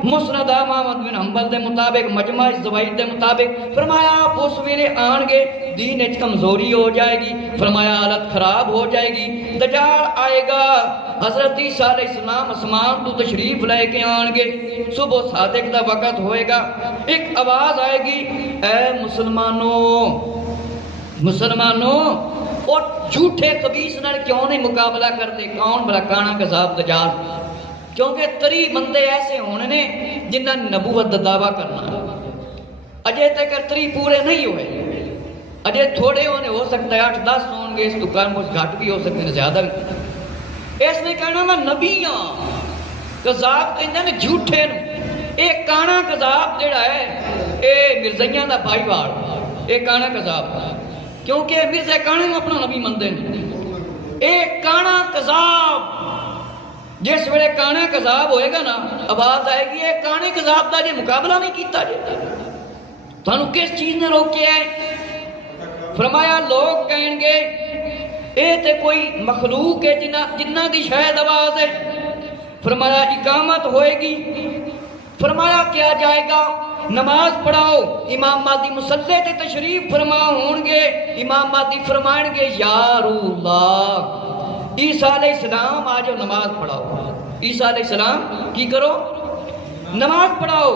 مسند احمد بن حنبل دے مطابق مجمع الزوائد دے مطابق فرمایا آپ اس ویلے آن گے دین اچ کمزوری ہو جائے گی، فرمایا حالت خراب ہو جائے گی، دجال آئے گا، حضرت عیسیٰ علیہ السلام اسمان تو تشریف لے کے آن گے، صبح صادق دا وقت ہوئے گا، ایک آواز آئے گی اے مسلمانوں اور جھوٹے خبیث نال کیوں نہیں مقابلہ کرتے؟ کون بلا کانا کذاب دجال؟ کیونکہ تری بندے ایسے ہونے نے جنہ نبوت دا دعویٰ کرنا، اجے تک تری پورے نہیں ہوئے، اجے تھوڑے ہونے ہو سکتا ہے 8-10 ہوں گے، اس دکان کچھ گھٹ بھی ہو سکتے ہیں زیادہ بھی۔ اس نے کہنا میں نبیاں کذاب کہندے نے جھوٹے نو، اے کانا کذاب جڑا ہے اے مرزائیاں دا بھائی وار، اے کانا کذاب کیونکہ مرزا کانے کو اپنا نبی مندے نے۔ اے کانا کذاب جس ویلے کانا کذاب ہوئے گا نا آواز آئے گی اے کانے کذاب دا جے مقابلہ نہیں کیتا جے تانوں کس چیز نے روکیا ہے؟ فرمایا لوگ کہیں گے اے تے کوئی مخلوق ہے جنہ دی شاید آواز ہے۔ فرمایا اقامت ہوئے گی، فرمایا کیا جائے گا نماز پڑھاؤ، امام مہدی مصلی تے تشریف فرما ہون گے، امام مہدی فرمائیں گے یا روح اللہ عیسیٰ علیہ السلام آجو نماز پڑھاؤ، عیسیٰ علیہ السلام کی کرو نماز پڑھاؤ۔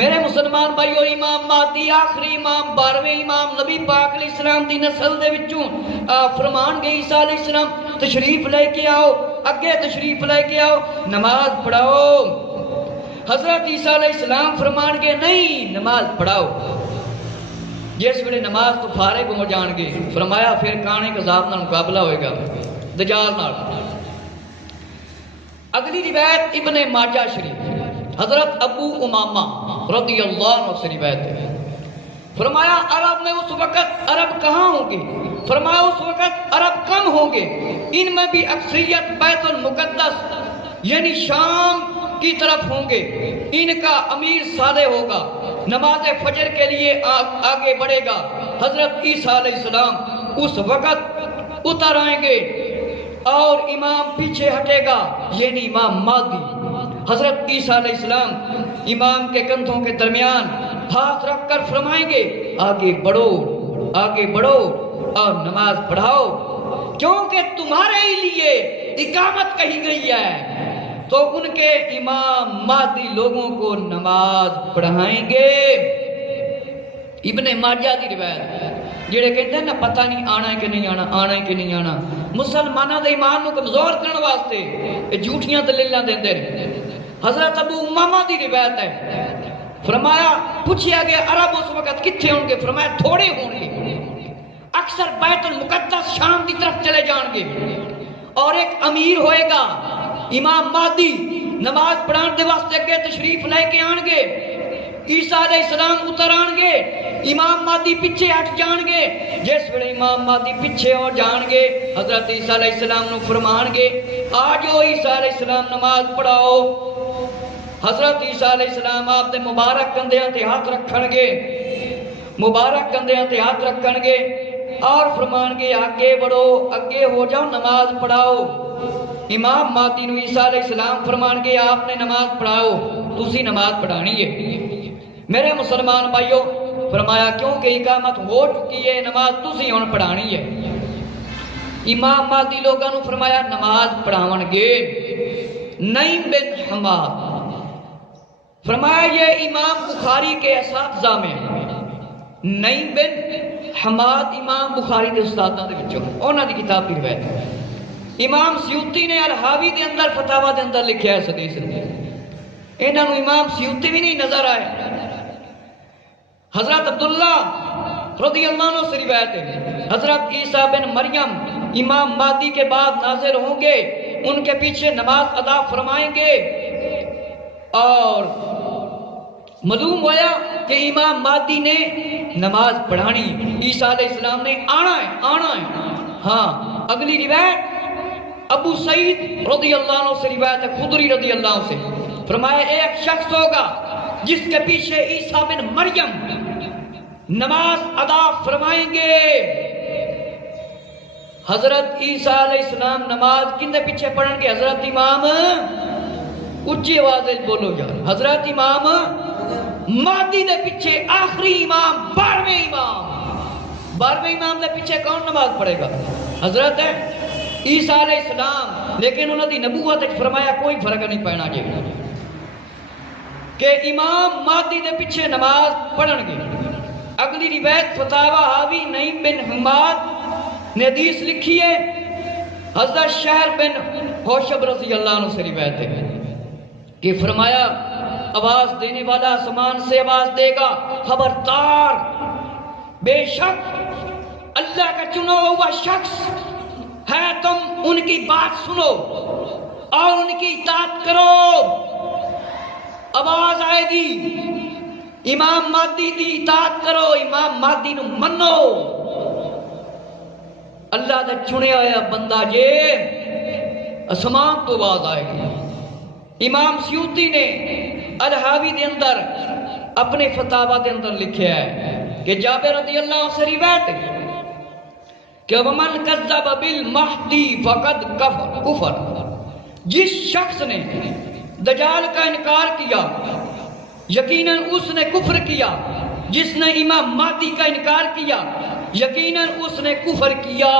میرے مسلمان بھائیو امام مہدی آخری امام 12ویں امام نبی پاک علیہ السلام دی نسل دے وچوں فرمان گے عیسیٰ علیہ السلام تشریف لے کے آؤ، اگے تشریف لے کے آؤ نماز پڑھاؤ۔ حضرت عیسیٰ علیہ السلام فرمان گے نہیں نماز پڑھاؤ۔ جس ویلے نماز تو فارغ ہو جان گے فرمایا پھر کانے عذاب نال مقابلہ ہوئے گا دجال نال۔ اگلی روایت ابن ماجہ شریف حضرت ابو امامہ رضی اللہ عنہ سے روایت ہے، فرمایا عرب میں اس وقت عرب کہاں ہوں گے؟ فرمایا اس وقت عرب کم ہوں گے، ان میں بھی اکثریت بیت المقدس یعنی شام کی طرف ہوں گے، ان کا امیر صالح ہوگا، نماز فجر کے لیے آگے بڑھے گا۔ حضرت عیسیٰ علیہ السلام اس وقت اتر آئیں گے اور امام پیچھے ہٹے گا یعنی امام مہدی۔ حضرت عیسیٰ علیہ السلام امام کے کندھوں کے درمیان ہاتھ رکھ کر فرمائیں گے آگے بڑھو، آگے بڑھو اور نماز پڑھاؤ، کیونکہ تمہارے لیے اقامت کہی گئی ہے۔ تو ان کے امام مہدی لوگوں کو نماز پڑھائیں گے۔ ابن ماجہ کی روایت، جڑے کہتے ہیں نا پتہ نہیں آنا ہے کہ نہیں آنا، آنا ہے کہ نہیں آنا، مسلمانوں دے ایمان کو کمزور کرنے واسطے یہ جھوٹیاں دلیلاں دیندے ہیں۔ حضرت ابو امامہ دی روایت ہے، فرمایا پوچھیا گیا عرب اس وقت کتنے ہوں گے؟ فرمایا تھوڑے ہوں گے، اکثر بیت المقدس شام کی طرف چلے جان گے، اور ایک امیر ہوئے گا امام مہدی، نماز پڑھان دے واسطے اگے تشریف لے کے آن گے، عیسیٰ علیہ السلام اتر آن گے، امام مہدی پیچھے ہٹ جان گے۔ جس ویلے امام مہدی پیچھے ہو جان گے حضرت عیسیٰ علیہ السلام نو فرمان گے آجو عیسیٰ علیہ السلام نماز پڑھاؤ۔ حضرت عیسیٰ علیہ السلام آپ دے مبارک کندھیاں تے ہاتھ رکھن گے، مبارک کندھیاں تے ہاتھ رکھن گے اور فرمان گے آگے بڑھو، آگے ہو جاؤ، نماز پڑھاؤ۔ امام مہدی نو عیسیٰ علیہ السلام فرمان گے آپ نے نماز پڑھاؤ، تسی نماز پڑھانی ہے۔ میرے مسلمان بھائیو، فرمایا کیونکہ اقامت ہو چکی ہے نماز تسی ہن پڑھانی ہے۔ امام مہدی لوگاں نو فرمایا نماز پڑھاون گے۔ نعیم بن حماد، فرمایا یہ امام بخاری کے اساتذہ میں، نعیم بن حماد امام بخاری کے استاداں دے وچوں، انہاں دی کتاب دی روایت ہے۔ امام سیوطی نے الحاوی دے اندر فتاوا دے اندر لکھیا ہے اس حدیث نے، انہاں نو امام سیوطی بھی نہیں نظر آئے۔ حضرت عبداللہ رضی اللہ عنہ سے روایت ہے، حضرت عیسیٰ بن مریم امام مہدی کے بعد نازل ہوں گے، ان کے پیچھے نماز ادا فرمائیں گے، اور معلوم ہوا کہ امام مہدی نے نماز پڑھانی، عیسیٰ علیہ السلام نے آنا ہے، آنا ہے۔ ہاں اگلی روایت ابو سعید رضی اللہ عنہ سے روایت ہے، خدری رضی اللہ عنہ سے، فرمایا ایک شخص ہوگا جس کے پیچھے عیسیٰ بن مریم نماز ادا فرمائیں گے۔ حضرت عیسیٰ علیہ السلام نماز کندے پیچھے پڑھن گے؟ حضرت امام، اچھی آواز بولو یار، حضرت امام مہدی دے پیچھے آخری امام، 12ویں امام، 12ویں امام دے پیچھے کون نماز پڑھے گا؟ حضرت عیسیٰ علیہ السلام۔ لیکن انہوں نے نبوت فرمایا کوئی فرق نہیں پینا جی کہ امام مہدی دے پیچھے نماز پڑھن گے۔ اگلی روایت فتاوا حاوی نعیم بن حماد نے حدیث لکھی ہے، حضرت شہر بن حوشب رضی اللہ عنہ سے روایت ہے کہ فرمایا آواز دینے والا آسمان سے آواز دے گا خبردار، بے شک اللہ کا چنا ہوا شخص ہے، تم ان کی بات سنو اور ان کی اطاعت کرو۔ آواز آئے گی امام مہدی دی اطاعت کرو، امام مہدی نو منو، اللہ دا چنیا ہوا بندہ جے، آسمان تو آواز آئے گی۔ امام سیوطی نے الحاوی دے اندر اپنے فتاوا دے اندر لکھیا ہے کہ جابر رضی اللہ عنہ سے روایت ہے کہ ومن کذب بالمہدی فقد کفر، جس شخص نے دجال کا انکار کیا یقیناً اس نے کفر کیا، جس نے امام مہدی کا انکار کیا یقیناً اس نے کفر کیا۔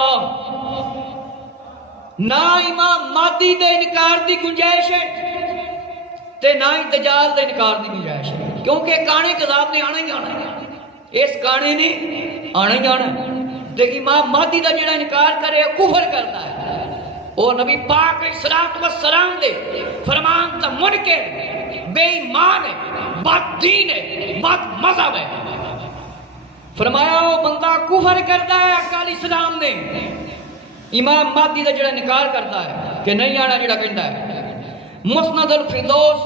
نہ امام مہدی دے انکار دی گنجائش ہے تے نہ ہی دجال دے انکار دی گنجائش ہے، کیونکہ کانے کذاب نے آنا ہی آنا ہے، اس کانے نے آنا ہی آنا ہے۔ تے امام مہدی دا جڑا انکار کرے کفر کرتا ہے، وہ نبی پاک علیہ الصلوۃ والسلام دے فرمان تا منکر، بے ایمان ہے، بد دین ہے، بد مذہب ہے۔ فرمایا وہ بندہ کفر کرتا ہے اکال اسلام نے، امام مہدی دا جڑا انکار کرتا ہے کہ نہیں آنا جڑا کہندا ہے۔ مسند الفردوس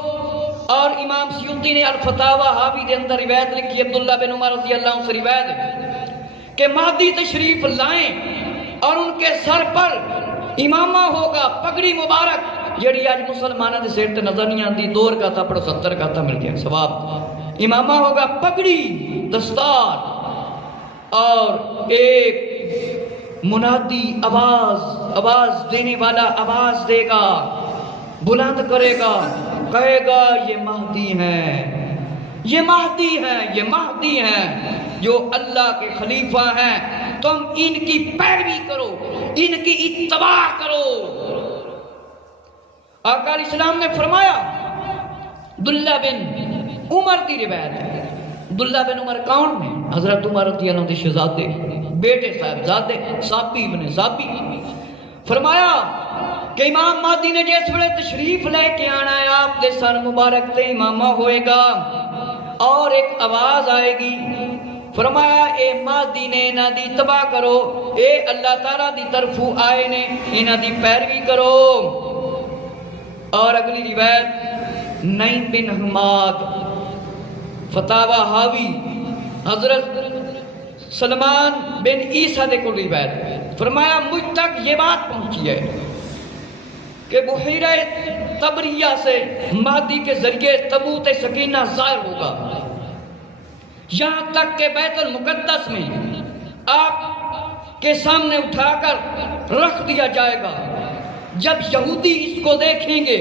اور امام سیوطی نے الفتاوی حاوی دے اندر روایت لکھی، عبداللہ بن عمر رضی اللہ عنہ سے روایت ہے کہ مہدی تشریف لائیں اور ان کے سر پر امامہ ہوگا، پگڑی مبارک جڑی آج مسلمانوں کے سر تے نظر نہیں آتی، 2 رکعتاں پڑھو 70 رکعتاں مل گیا ثواب۔ امامہ ہوگا، پگڑی، دستار، اور ایک منادی آواز دینے والا آواز دے گا، بلند کرے گا، کہے گا یہ مہدی ہیں، یہ مہدی ہیں، یہ مہدی ہیں جو اللہ کے خلیفہ ہیں، تم ان کی پیروی کرو، ان کی اتباع کرو۔ آقا علیہ السلام نے فرمایا، عبداللہ بن عمر کی روایت ہے، عبداللہ بن عمر کون ہیں؟ حضرت عمر رضی اللہ عنہ کے شہزادے، بیٹے صاحبزادے، صحابی ابن صحابی۔ فرمایا کہ امام مہدی نے جس ویلے تشریف لے کے آنا ہے، آپ دے سر مبارک تے امامہ ہوئے گا اور ایک آواز آئے گی، فرمایا اے مہدی نے انہاں دی اتباع کرو، اے اللہ تعالیٰ دی طرفوں آئے نے انہاں دی پیروی کرو۔ اور اگلی روایت نعیم بن حماد فتاوی حاوی حضرت سلمان بن عیسیٰ دے کو روایت، فرمایا مجھ تک یہ بات پہنچی ہے کہ بحیرہ تبریہ سے مہدی کے ذریعے تابوت سکینہ ظاہر ہوگا، یہاں تک کہ بیت المقدس میں آپ کے سامنے اٹھا کر رکھ دیا جائے گا۔ جب یہودی اس کو دیکھیں گے،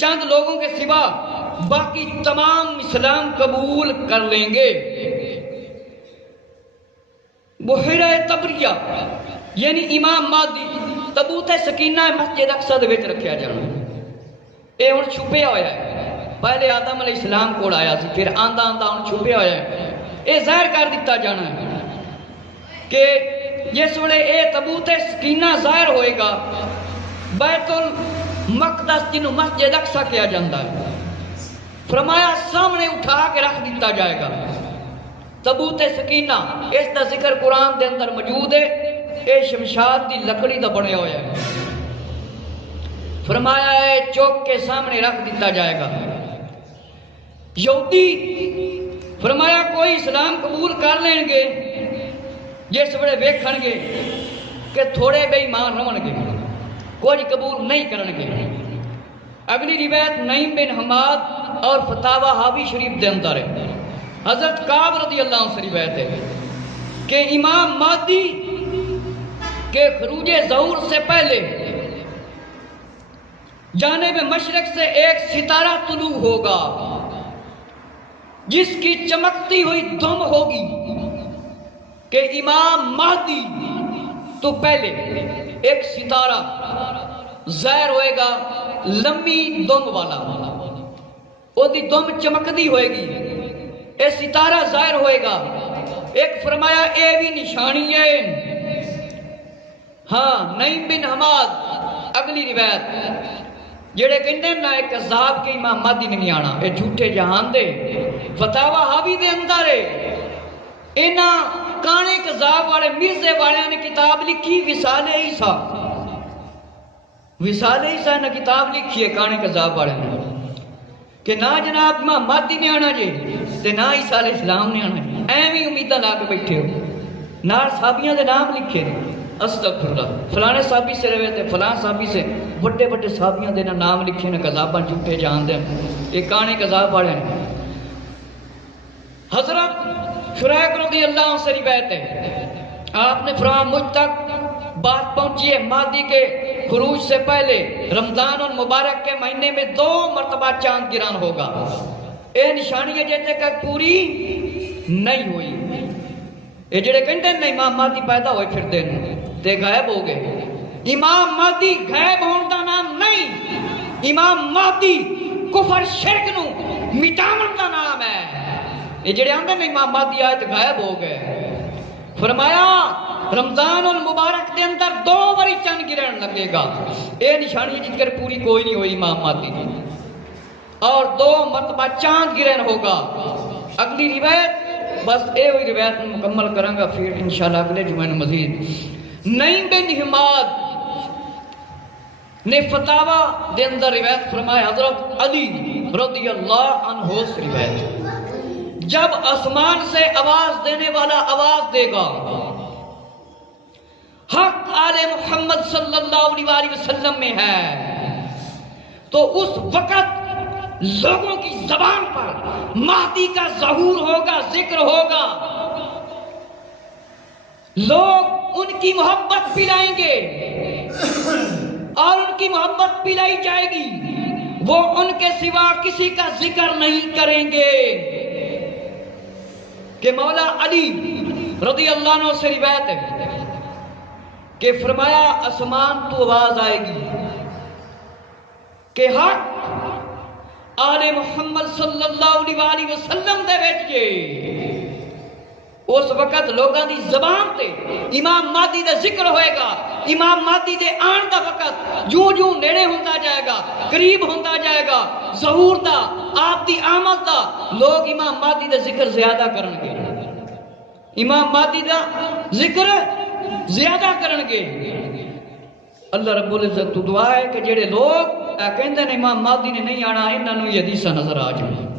چند لوگوں کے سوا باقی تمام اسلام قبول کر لیں گے۔ بحیرہ تبریہ یعنی امام مہدی تابوت سکینہ مسجد اقصی دے وچ رکھیا جانا، اے ہن چھپیا ہویا ہے، پہلے آدم علیہ السلام کول آیا سی، پھر آندا ہن چھپیا ہویا ہے، اے ظاہر کر دیتا جانا ہے کہ جس ویلے اے تابوت سکینہ ظاہر ہوئے گا، بیت المقدس جنوں مسجد اقصی کیا جاتا ہے، فرمایا سامنے اٹھا کے رکھ دیتا جائے گا تابوت سکینہ۔ اس کا ذکر قرآن دے اندر موجود ہے، اے شمشاد دی لکڑی دا بنیا ہوا ہے، فرمایا ہے چوک کے سامنے رکھ دیتا جائے گا۔ یہودی فرمایا کوئی اسلام قبول کر لیں گے جس ویلے ویکھن گے کہ تھوڑے بے ایمان رہن گے، کوئی قبول نہیں کرن گے۔ اگلی روایت نعیم بن حماد اور فتاوی حاوی شریف دے اندر ہے، حضرت کعب رضی اللہ عنہ سے روایت ہے کہ امام مہدی کے خروج ظہور سے پہلے جانب مشرق سے ایک ستارہ طلوع ہوگا جس کی چمکتی ہوئی دم ہوگی کہ امام مہدی تو پہلے ایک ستارہ ظاہر ہوئے گا، لمبی دم والا، وہ دی دم چمکتی ہوئے گی، اے ستارہ ظاہر ہوئے گا۔ ایک فرمایا اے بھی نشانی ہے۔ ہاں نعیم بن حماد اگلی روایت جڑے کہندے نا ایک عذاب کے امام مہدی نہیں آنا، اے جھوٹے جہان دے، فتاوی حاوی دے اندر ہے، انہاں کانے کذاب والے مرزے والے نے کتاب لکھی وصال عیسیٰ، وصال عیسیٰ نے کتاب لکھی ہے کانے کذاب والے نے کہ نہ جناب امام مہدی نے آنا جے تے نہ عیسیٰ علیہ السلام نے آنا جے، ایویں امیداں لا کے بیٹھے ہو، نال صحابیاں دے نام لکھے نے، استغفر اللہ، فلانے صحابی سے روایت ہے، فلاں صحابی سے، بڑے بڑے صحابیاں دے نام لکھے نے، کذاباں جھوٹے جان دے، یہ کانے کذاب والے ہیں۔ حضرت شریک رضی اللہ عنہ سے روایت ہے، آپ نے فرمایا مجھ تک بات پہنچی ہے مہدی کے خروج سے پہلے رمضان المبارک کے مہینے میں 2 مرتبہ چاند گران ہوگا، اے نشانی ہے جیسے کہ پوری نہیں ہوئی۔ یہ جڑے کہتے ہیں امام مہدی پیدا ہوئے پھر دن تے غائب ہو گئے، امام مہدی غائب ہونے کا نام نہیں، امام مہدی کفر شرک نو مٹاون کا نام ہے۔ یہ جڑے آندے میں امام مہدی آئے تو غائب ہو گئے، فرمایا رمضان المبارک دے اندر 2 باری چند گرن لگے گا، اے نشانی جت کر پوری کوئی نہیں ہوئی امام مہدی کی، اور 2 مرتبہ چاند گرہن ہوگا۔ اگلی روایت بس یہ ہوئی روایت مکمل کروں گا، پھر انشاءاللہ اگلے جمعے میں مزید۔ نعیم بن حماد نے فتاوا دے اندر روایت فرمایا، حضرت علی رضی اللہ عنہ سے روایت، جب آسمان سے آواز دینے والا آواز دے گا، حق آل محمد صلی اللہ علیہ وسلم میں ہے، تو اس وقت لوگوں کی زبان پر مہدی کا ظہور ہوگا، ذکر ہوگا، لوگ ان کی محبت پلائیں گے اور ان کی محبت پلائی جائے گی، وہ ان کے سوا کسی کا ذکر نہیں کریں گے۔ کہ مولا علی رضی اللہ عنہ سے روایت ہے کہ فرمایا آسمان تو آواز آئے گی کہ حق آل محمد صلی اللہ علیہ وسلم دے وچ جے۔ اس وقت لوگاں دی زبان تے امام مہدی دا ذکر ہوئے گا، امام مہدی دے آن دا وقت جو جو نیڑے ہوتا جائے گا، قریب ہوتا جائے گا، ظہور دا، آپ دی آمد دا، لوگ امام مہدی دا ذکر زیادہ کرنگے، امام مہدی دا ذکر زیادہ کرنگے۔ اللہ رب العزت تو دعا ہے کہ جڑے لوگ کہندے نے امام مہدی نے نہیں آنا، انہاں نوں یہ حدیثاں نظر آ جائیں۔